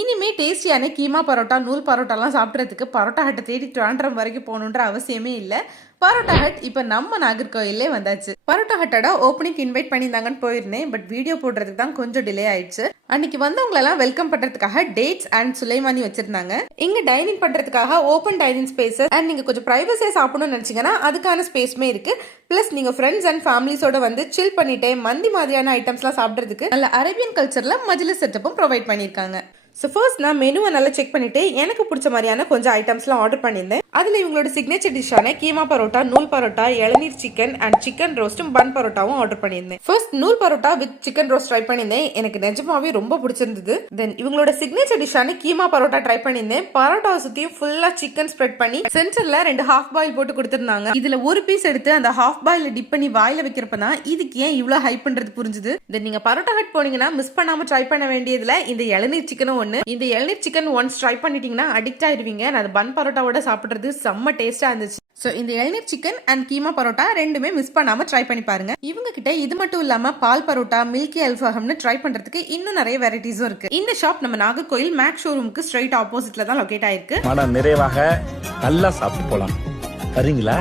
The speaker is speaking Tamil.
இனிமே டேஸ்டியான கீமா பரோட்டா, நூல் பரோட்டாலாம் சாப்பிட்றதுக்கு பரோட்டா ஹட்டை தேடி ட்ராண்ட்ரம் வரைக்கும் போகணுன்ற அவசியமே இல்லை. பரோட்டா ஹட் இப்போ நம்ம நாகர்கோயிலே வந்தாச்சு. பரோட்டா ஹட்டோட ஓப்பனிங் இன்வைட் பண்ணியிருந்தாங்கன்னு போயிருந்தேன். பட் வீடியோ போடுறதுக்கு தான் கொஞ்சம் டிலே ஆயிடுச்சு. அன்னைக்கு வந்தவங்களெல்லாம் வெல்கம் பண்றதுக்காக டேட்ஸ் அண்ட் சுலைமானி வச்சிருந்தாங்க. இங்க டைனிங் பண்றதுக்காக ஓப்பன் டைனிங் ஸ்பேசஸ் அண்ட் நீங்க கொஞ்சம் பிரைவசியா சாப்பிடணும்னு நினைச்சீங்கன்னா அதுக்கான ஸ்பேஸ்மே இருக்கு. பிளஸ் நீங்க ஃப்ரெண்ட்ஸ் அண்ட் ஃபேமிலிஸோட வந்து சில் பண்ணிட்டு மந்தி மாதிரியான ஐட்டம்ஸ்லாம் சாப்பிட்றதுக்கு நல்ல அரேபியன் கல்ச்சர்ல மஜ்லிஸ் செட்டப்பும் ப்ரொவைட் பண்ணியிருக்காங்க. ஸோ ஃபர்ஸ்ட் நான் மெனுவை நல்லா செக் பண்ணிட்டு எனக்கு பிடிச்ச மாதிரியான கொஞ்சம் ஐட்டம்ஸ்லாம் ஆர்டர் பண்ணியிருந்தேன். அதில் இவங்களோட சிக்னேச்சர் டிஷ்ஷான கீமா பரோட்டா, நூல் பரோட்டா, இளநீர் சிக்கன் அண்ட் சிக்கன் ரோஸ்ட்டும் பன் பரோட்டாவும் ஆர்டர் பண்ணியிருந்தேன். ஃபர்ஸ்ட் நூல் parotta with chicken roast try பண்ணியிருந்தேன். எனக்கு நிஜமாவே ரொம்ப பிடிச்சிருந்தது. தென் இவங்களோட சிக்னேச்சர் டிஷ்ஷான கீமா பரோட்டா ட்ரை பண்ணியிருந்தேன். பரோட்டா சுற்றியும் ஃபுல்லாக சிக்கன் ஸ்ப்ரெட் பண்ணி சென்டரில் 2 ஹாஃப் பாயில் போட்டு கொடுத்துருந்தாங்க. இதில் ஒரு பீஸ் எடுத்து அந்த ஹாஃப் பாயில் டிப் பண்ணி வாயில வைக்கிறப்ப தான் இதுக்கு ஏன் இவ்வளோ ஹைப் பண்ணுறது புரிஞ்சுது. தென் நீங்கள் பரோட்டா ஹட் போனீங்கன்னா மிஸ் பண்ணாமல் ட்ரை பண்ண வேண்டியதுல இந்த இளநீர் சிக்கனும் ஒன்று. இந்த இளநீர் சிக்கன் ஒன்ஸ் ட்ரை பண்ணிட்டீங்கன்னா அடிக்ட் ஆயிருவீங்க. அது பன் பரோட்டாவோட சாப்பிட்றது செம்ம டேஸ்டா இருந்துச்சு. ஸோ இந்த இளநீர் சிக்கன் அண்ட் கீமா பரோட்டா ரெண்டுமே மிஸ் பண்ணாம ட்ரை பண்ணி பாருங்க. இவங்க கிட்ட இது மட்டும் இல்லாம பால் பரோட்டா, மில்கி அல்ஃபஹம்னு ட்ரை பண்றதுக்கு இன்னும் நிறைய வெரைட்டிஸும் இருக்கு. இந்த ஷாப் நம்ம நாகர்கோயில் மேக் ஷோரூமுக்கு ஸ்ட்ரைட் ஆப்போசிட்ல தான் லொகேட் ஆயிருக்கு. நிறைவாக நல்லா சாப்பிட்டு போலாம். வரீங்களா?